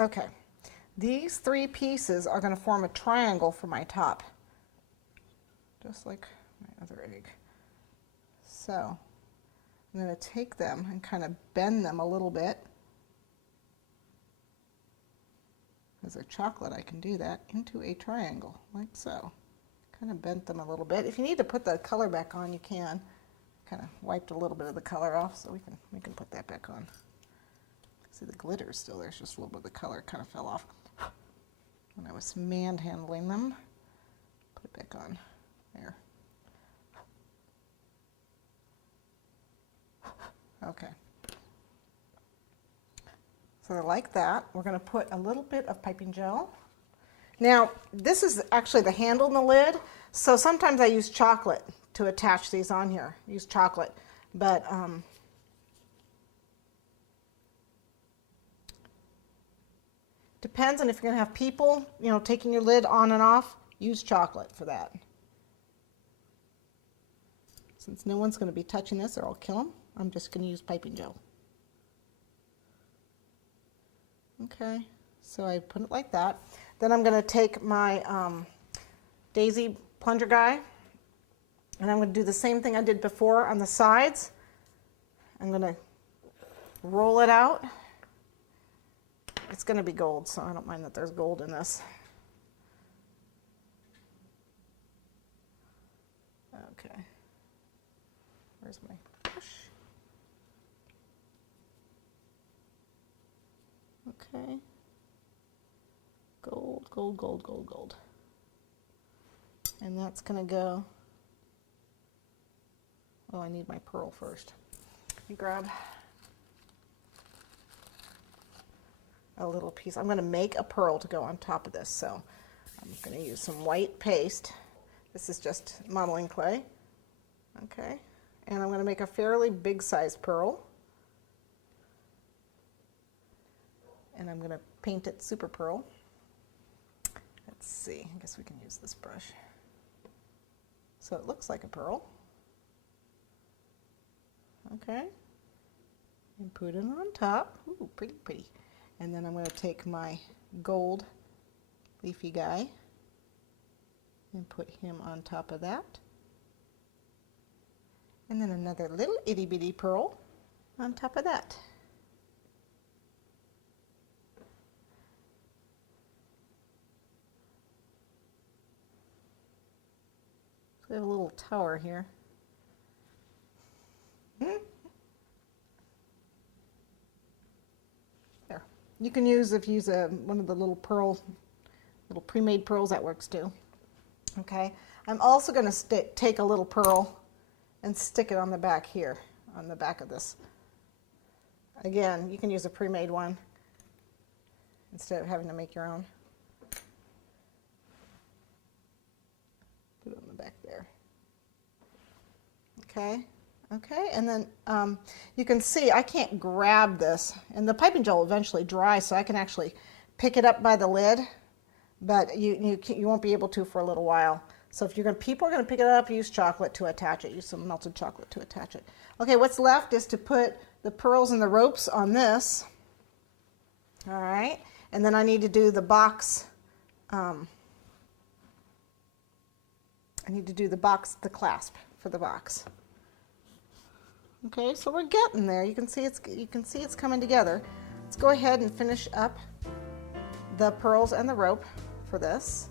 Okay, these 3 pieces are going to form a triangle for my top, just like my other egg. So I'm going to take them and kind of bend them a little bit. As a chocolate, I can do that into a triangle, like so. Kind of bent them a little bit. If you need to put the color back on, you can. Kind of wiped a little bit of the color off, so we can put that back on. See, the glitter is still there. It's just a little bit of the color kind of fell off when I was manhandling them. Put it back on there. Okay. So they're like that. We're going to put a little bit of piping gel. Now, this is actually the handle and the lid, so sometimes I use chocolate to attach these on here. Use chocolate, but depends on if you're going to have people, you know, taking your lid on and off. Use chocolate for that. Since no one's going to be touching this or I'll kill them, I'm just going to use piping gel. Okay, so I put it like that. Then I'm going to take my daisy plunger guy, and I'm going to do the same thing I did before on the sides. I'm going to roll it out. It's going to be gold, so I don't mind that there's gold in this. Okay, where's my brush? Okay. Gold, gold, gold, gold, gold. And that's going to go, oh, I need my pearl first. Let me grab a little piece. I'm going to make a pearl to go on top of this, so I'm going to use some white paste. This is just modeling clay. Okay. And I'm going to make a fairly big size pearl. And I'm going to paint it super pearl. Let's see, I guess we can use this brush. So it looks like a pearl. Okay. And put it on top. Ooh, pretty, pretty. And then I'm going to take my gold leafy guy and put him on top of that. And then another little itty bitty pearl on top of that. We have a little tower here. There. You can use, if you use one of the little pre-made pearls, that works too. Okay. I'm also going to take a little pearl and stick it on the back here, on the back of this. Again, you can use a pre-made one instead of having to make your own. Put it on the back there. Okay, okay, and then you can see I can't grab this, and the piping gel will eventually dry, so I can actually pick it up by the lid, but you won't be able to for a little while. So if people are going to pick it up, use chocolate to attach it. Use some melted chocolate to attach it. Okay, what's left is to put the pearls and the ropes on this. All right, and then I need to do the box. I need to do the clasp for the box. Okay, so we're getting there. You can see it's coming together. Let's go ahead and finish up the pearls and the rope for this.